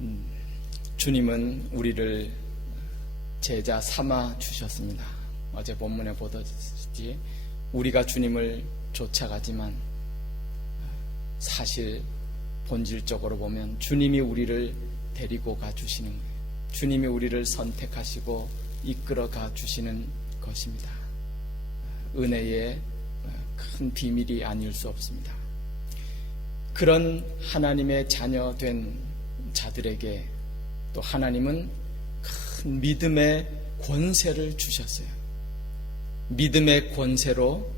음, 주님은 우리를 제자 삼아 주셨습니다. 어제 본문에 보듯이 우리가 주님을 쫓아가지만 사실 본질적으로 보면 주님이 우리를 데리고 가 주시는 거예요. 주님이 우리를 선택하시고 이끌어 가 주시는 것입니다. 은혜의 큰 비밀이 아닐 수 없습니다. 그런 하나님의 자녀 된 자들에게 또 하나님은 큰 믿음의 권세를 주셨어요. 믿음의 권세로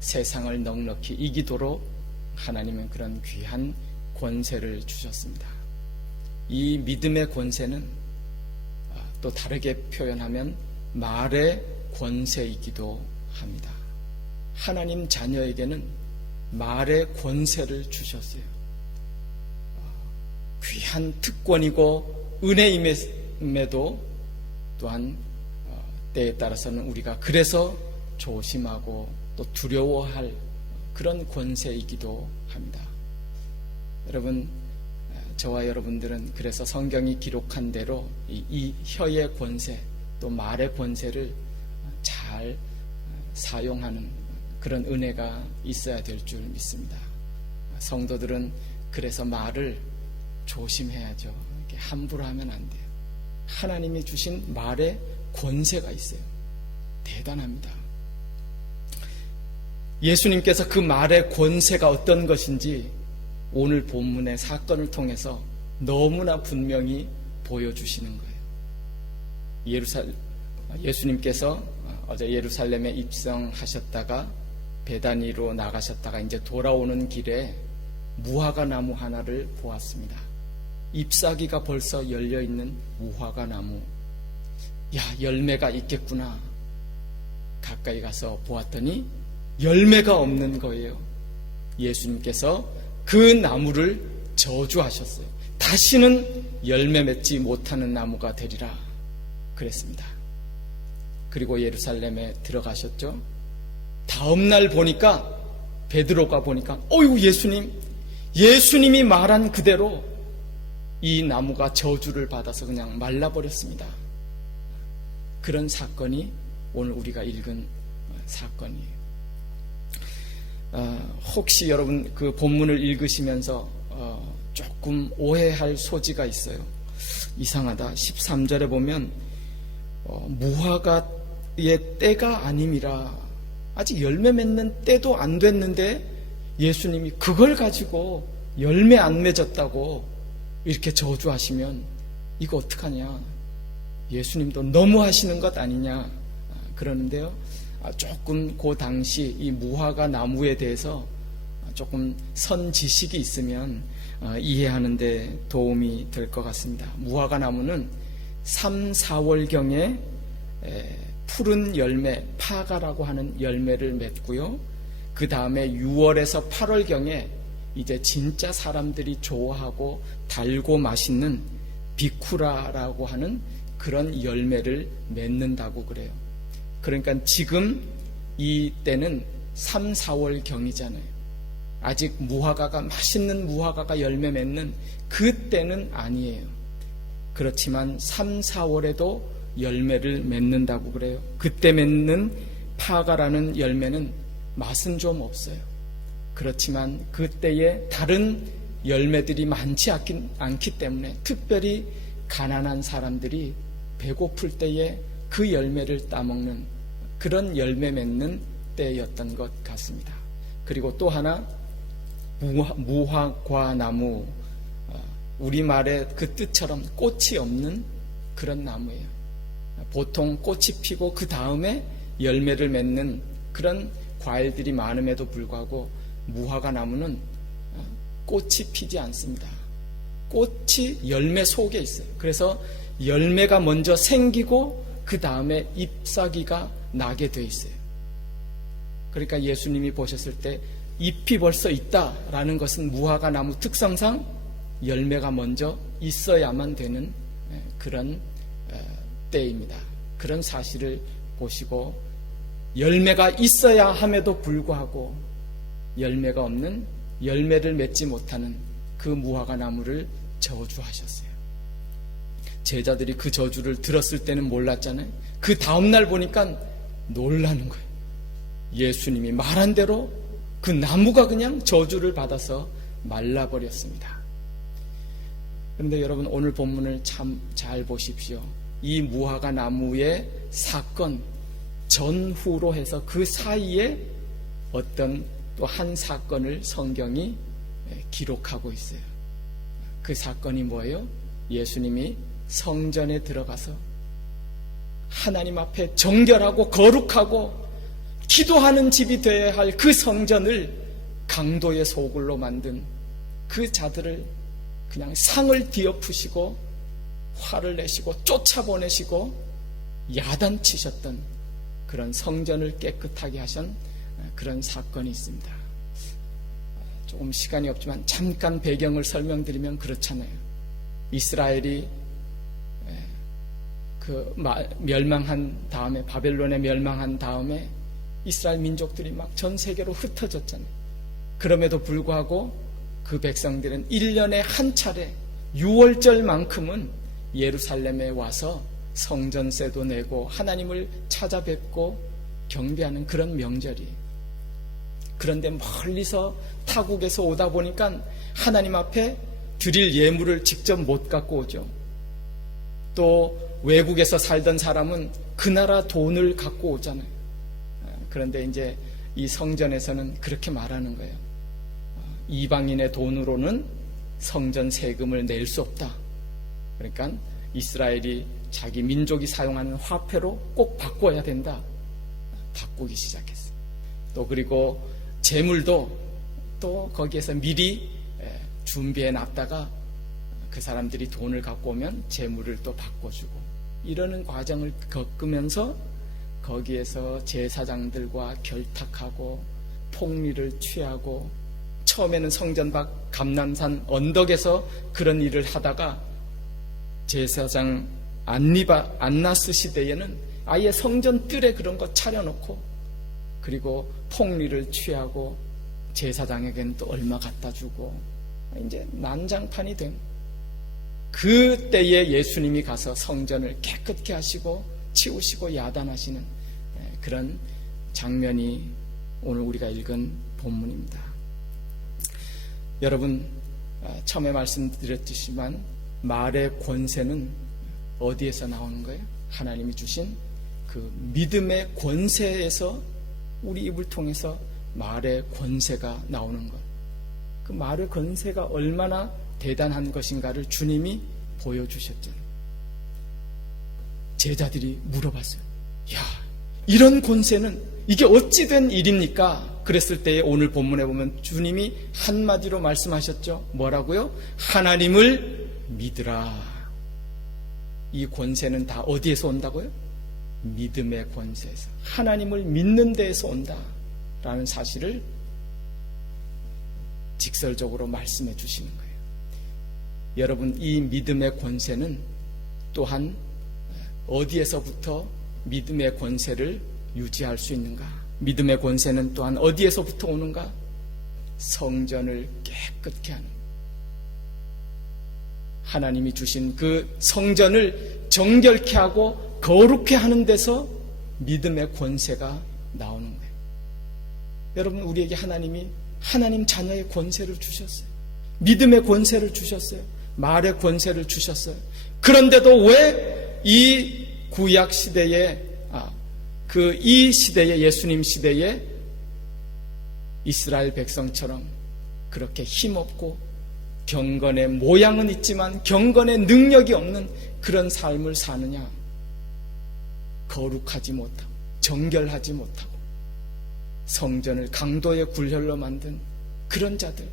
세상을 넉넉히 이기도록 하나님은 그런 귀한 권세를 주셨습니다. 이 믿음의 권세는 또 다르게 표현하면 말의 권세이기도 합니다. 하나님 자녀에게는 말의 권세를 주셨어요. 귀한 특권이고 은혜임에도 또한 때에 따라서는 우리가 그래서 조심하고 또 두려워할 그런 권세이기도 합니다. 여러분, 저와 여러분들은 그래서 성경이 기록한 대로 이, 이 혀의 권세 또 말의 권세를 잘 사용하는 그런 은혜가 있어야 될 줄 믿습니다. 성도들은 그래서 말을 조심해야죠. 이렇게 함부로 하면 안 돼요. 하나님이 주신 말에 권세가 있어요. 대단합니다. 예수님께서 그 말의 권세가 어떤 것인지 오늘 본문의 사건을 통해서 너무나 분명히 보여주시는 거예요. 예루살, 예수님께서 어제 예루살렘에 입성하셨다가 베다니로 나가셨다가 이제 돌아오는 길에 무화과 나무 하나를 보았습니다. 잎사귀가 벌써 열려 있는 무화과 나무. 야, 열매가 있겠구나. 가까이 가서 보았더니 열매가 없는 거예요. 예수님께서 그 나무를 저주하셨어요. 다시는 열매 맺지 못하는 나무가 되리라. 그랬습니다. 그리고 예루살렘에 들어가셨죠. 다음 날 보니까 베드로가 보니까 어유 예수님 예수님이 말한 그대로 이 나무가 저주를 받아서 그냥 말라버렸습니다. 그런 사건이 오늘 우리가 읽은 사건이에요. 어, 혹시 여러분 그 본문을 읽으시면서 어, 조금 오해할 소지가 있어요. 이상하다. 13절에 보면 어, 무화과의 때가 아님이라 아직 열매 맺는 때도 안 됐는데 예수님이 그걸 가지고 열매 안 맺었다고 이렇게 저주하시면 이거 어떡하냐? 예수님도 너무 하시는 것 아니냐? 그러는데요. 조금 그 당시 이 무화과 나무에 대해서 조금 선 지식이 있으면 이해하는데 도움이 될 것 같습니다. 무화과 나무는 3, 4월경에 푸른 열매, 파가라고 하는 열매를 맺고요. 그 다음에 6월에서 8월경에 이제 진짜 사람들이 좋아하고 달고 맛있는 비쿠라라고 하는 그런 열매를 맺는다고 그래요. 그러니까 지금 이 때는 3, 4월 경이잖아요. 아직 무화과가 맛있는 무화과가 열매 맺는 그 때는 아니에요. 그렇지만 3, 4월에도 열매를 맺는다고 그래요. 그때 맺는 파가라는 열매는 맛은 좀 없어요. 그렇지만 그때에 다른 열매들이 많지 않기 때문에 특별히 가난한 사람들이 배고플 때에 그 열매를 따먹는 그런 열매 맺는 때였던 것 같습니다. 그리고 또 하나 무화 과 나무 우리말의 그 뜻처럼 꽃이 없는 그런 나무예요. 보통 꽃이 피고 그 다음에 열매를 맺는 그런 과일들이 많음에도 불구하고 무화과 나무는 꽃이 피지 않습니다. 꽃이 열매 속에 있어요. 그래서 열매가 먼저 생기고 그 다음에 잎사귀가 나게 돼 있어요. 그러니까 예수님이 보셨을 때 잎이 벌써 있다라는 것은 무화과 나무 특성상 열매가 먼저 있어야만 되는 그런 때입니다. 그런 사실을 보시고 열매가 있어야 함에도 불구하고 열매가 없는 열매를 맺지 못하는 그 무화과 나무를 저주하셨어요. 제자들이 그 저주를 들었을 때는 몰랐잖아요. 그 다음날 보니까 놀라는 거예요. 예수님이 말한 대로 그 나무가 그냥 저주를 받아서 말라버렸습니다. 그런데 여러분 오늘 본문을 참 잘 보십시오. 이 무화과 나무의 사건 전후로 해서 그 사이에 어떤 또 한 사건을 성경이 기록하고 있어요. 그 사건이 뭐예요? 예수님이 성전에 들어가서 하나님 앞에 정결하고 거룩하고 기도하는 집이 되어야 할 그 성전을 강도의 소굴로 만든 그 자들을 그냥 상을 뒤엎으시고 화를 내시고 쫓아보내시고 야단치셨던 그런 성전을 깨끗하게 하신 그런 사건이 있습니다. 조금 시간이 없지만 잠깐 배경을 설명드리면 그렇잖아요. 이스라엘이 그 멸망한 다음에 바벨론에 멸망한 다음에 이스라엘 민족들이 막 전 세계로 흩어졌잖아요. 그럼에도 불구하고 그 백성들은 1년에 한 차례 6월절만큼은 예루살렘에 와서 성전세도 내고 하나님을 찾아뵙고 경배하는 그런 명절이 그런데 멀리서 타국에서 오다 보니까 하나님 앞에 드릴 예물을 직접 못 갖고 오죠. 또 외국에서 살던 사람은 그 나라 돈을 갖고 오잖아요. 그런데 이제 이 성전에서는 그렇게 말하는 거예요. 이방인의 돈으로는 성전 세금을 낼 수 없다. 그러니까 이스라엘이 자기 민족이 사용하는 화폐로 꼭 바꿔야 된다. 바꾸기 시작했어요. 또 그리고 재물도 또 거기에서 미리 준비해 놨다가 그 사람들이 돈을 갖고 오면 재물을 또 바꿔주고 이러는 과정을 겪으면서 거기에서 제사장들과 결탁하고 폭리를 취하고 처음에는 성전 밖 감남산 언덕에서 그런 일을 하다가 제사장 안리바 안나스 시대에는 아예 성전 뜰에 그런 거 차려놓고 그리고 폭리를 취하고 제사장에게는 또 얼마 갖다 주고 이제 난장판이 된 그때에 예수님이 가서 성전을 깨끗게 하시고 치우시고 야단하시는 그런 장면이 오늘 우리가 읽은 본문입니다. 여러분 처음에 말씀드렸지만 말의 권세는 어디에서 나오는 거예요? 하나님이 주신 그 믿음의 권세에서 우리 입을 통해서 말의 권세가 나오는 것. 그 말의 권세가 얼마나 대단한 것인가를 주님이 보여주셨잖아요. 제자들이 물어봤어요. 야, 이런 권세는 이게 어찌 된 일입니까? 그랬을 때에 오늘 본문에 보면 주님이 한마디로 말씀하셨죠. 뭐라고요? 하나님을 믿으라. 이 권세는 다 어디에서 온다고요? 믿음의 권세에서. 하나님을 믿는 데에서 온다. 라는 사실을 직설적으로 말씀해 주시는 거예요. 여러분, 이 믿음의 권세는 또한 어디에서부터 믿음의 권세를 유지할 수 있는가? 믿음의 권세는 또한 어디에서부터 오는가? 성전을 깨끗게 하는. 하나님이 주신 그 성전을 정결케 하고 거룩케 하는 데서 믿음의 권세가 나오는 거예요. 여러분, 우리에게 하나님이 하나님 자녀의 권세를 주셨어요. 믿음의 권세를 주셨어요. 말의 권세를 주셨어요. 그런데도 왜 이 구약 시대에, 아, 그 이 시대에, 예수님 시대에 이스라엘 백성처럼 그렇게 힘없고 경건의 모양은 있지만 경건의 능력이 없는 그런 삶을 사느냐? 거룩하지 못하고, 정결하지 못하고, 성전을 강도의 굴혈로 만든 그런 자들,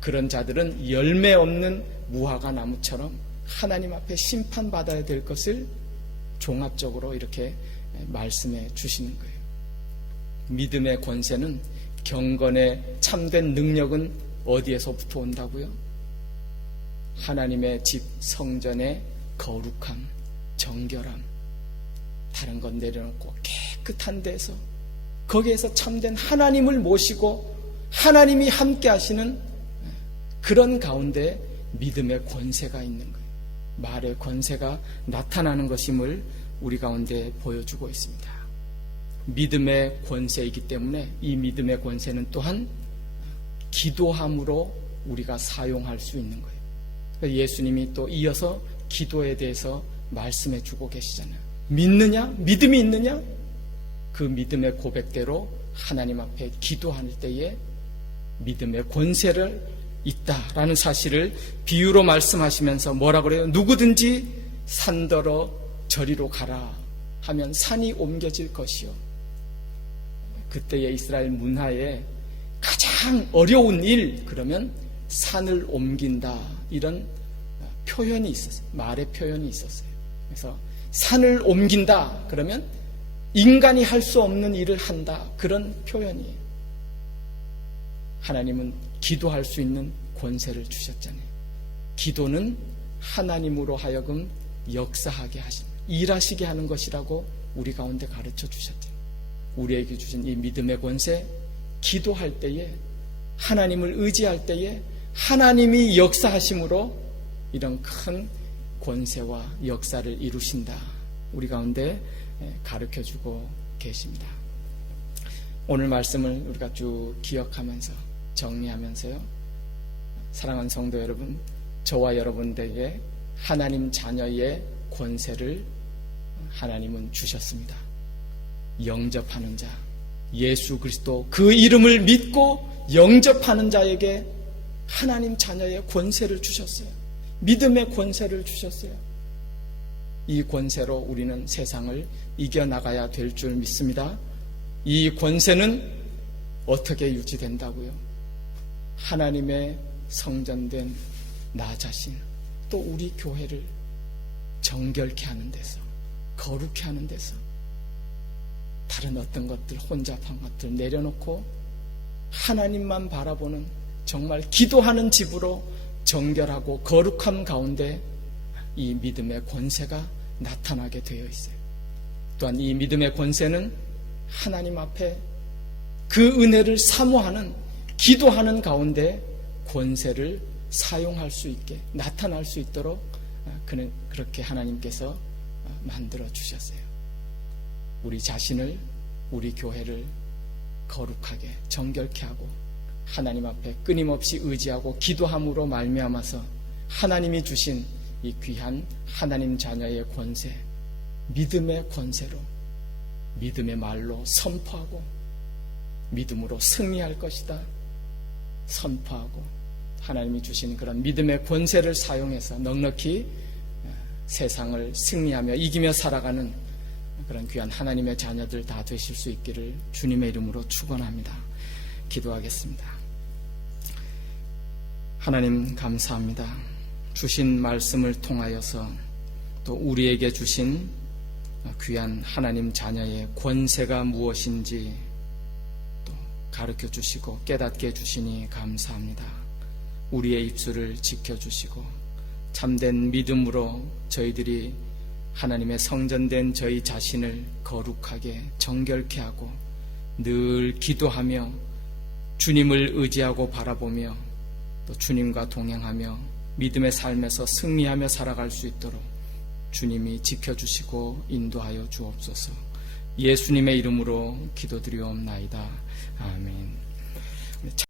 그런 자들은 열매 없는 무화과 나무처럼 하나님 앞에 심판받아야 될 것을 종합적으로 이렇게 말씀해 주시는 거예요. 믿음의 권세는 경건의 참된 능력은 어디에서부터 온다고요? 하나님의 집 성전의 거룩함, 정결함, 다른 건 내려놓고 깨끗한 데서 거기에서 참된 하나님을 모시고 하나님이 함께 하시는 그런 가운데 믿음의 권세가 있는 거예요. 말의 권세가 나타나는 것임을 우리 가운데 보여주고 있습니다. 믿음의 권세이기 때문에 이 믿음의 권세는 또한 기도함으로 우리가 사용할 수 있는 거예요. 그래서 예수님이 또 이어서 기도에 대해서 말씀해 주고 계시잖아요. 믿느냐? 믿음이 있느냐? 그 믿음의 고백대로 하나님 앞에 기도할 때에 믿음의 권세를 있다라는 사실을 비유로 말씀하시면서 뭐라 그래요? 누구든지 산더러 저리로 가라 하면 산이 옮겨질 것이요. 그때의 이스라엘 문화에 가장 어려운 일 그러면 산을 옮긴다 이런 표현이 있었어요. 말의 표현이 있었어요. 그래서 산을 옮긴다 그러면 인간이 할 수 없는 일을 한다 그런 표현이에요. 하나님은 기도할 수 있는 권세를 주셨잖아요. 기도는 하나님으로 하여금 역사하게 하신 일하시게 하는 것이라고 우리 가운데 가르쳐 주셨죠. 우리에게 주신 이 믿음의 권세, 기도할 때에 하나님을 의지할 때에 하나님이 역사하심으로 이런 큰 권세와 역사를 이루신다. 우리 가운데 가르쳐 주고 계십니다. 오늘 말씀을 우리가 쭉 기억하면서 정리하면서요. 사랑하는 성도 여러분, 저와 여러분들에게 하나님 자녀의 권세를 하나님은 주셨습니다. 영접하는 자, 예수 그리스도 그 이름을 믿고 영접하는 자에게 하나님 자녀의 권세를 주셨어요. 믿음의 권세를 주셨어요. 이 권세로 우리는 세상을 이겨나가야 될 줄 믿습니다. 이 권세는 어떻게 유지된다고요? 하나님의 성전된 나 자신, 또 우리 교회를 정결케 하는 데서, 거룩케 하는 데서, 다른 어떤 것들, 혼잡한 것들 내려놓고 하나님만 바라보는 정말 기도하는 집으로 정결하고 거룩함 가운데 이 믿음의 권세가 나타나게 되어 있어요. 또한 이 믿음의 권세는 하나님 앞에 그 은혜를 사모하는 기도하는 가운데 권세를 사용할 수 있게 나타날 수 있도록 그는 그렇게 하나님께서 만들어 주셨어요. 우리 자신을 우리 교회를 거룩하게 정결케 하고 하나님 앞에 끊임없이 의지하고 기도함으로 말미암아서 하나님이 주신 이 귀한 하나님 자녀의 권세, 믿음의 권세로 믿음의 말로 선포하고 믿음으로 승리할 것이다. 선포하고 하나님이 주신 그런 믿음의 권세를 사용해서 넉넉히 세상을 승리하며 이기며 살아가는 그런 귀한 하나님의 자녀들 다 되실 수 있기를 주님의 이름으로 축원합니다. 기도하겠습니다. 하나님 감사합니다. 주신 말씀을 통하여서 또 우리에게 주신 귀한 하나님 자녀의 권세가 무엇인지 또 가르쳐 주시고 깨닫게 해 주시니 감사합니다. 우리의 입술을 지켜 주시고 참된 믿음으로 저희들이 하나님의 성전된 저희 자신을 거룩하게 정결케 하고 늘 기도하며 주님을 의지하고 바라보며 또 주님과 동행하며 믿음의 삶에서 승리하며 살아갈 수 있도록 주님이 지켜주시고 인도하여 주옵소서 예수님의 이름으로 기도드리옵나이다. 아멘.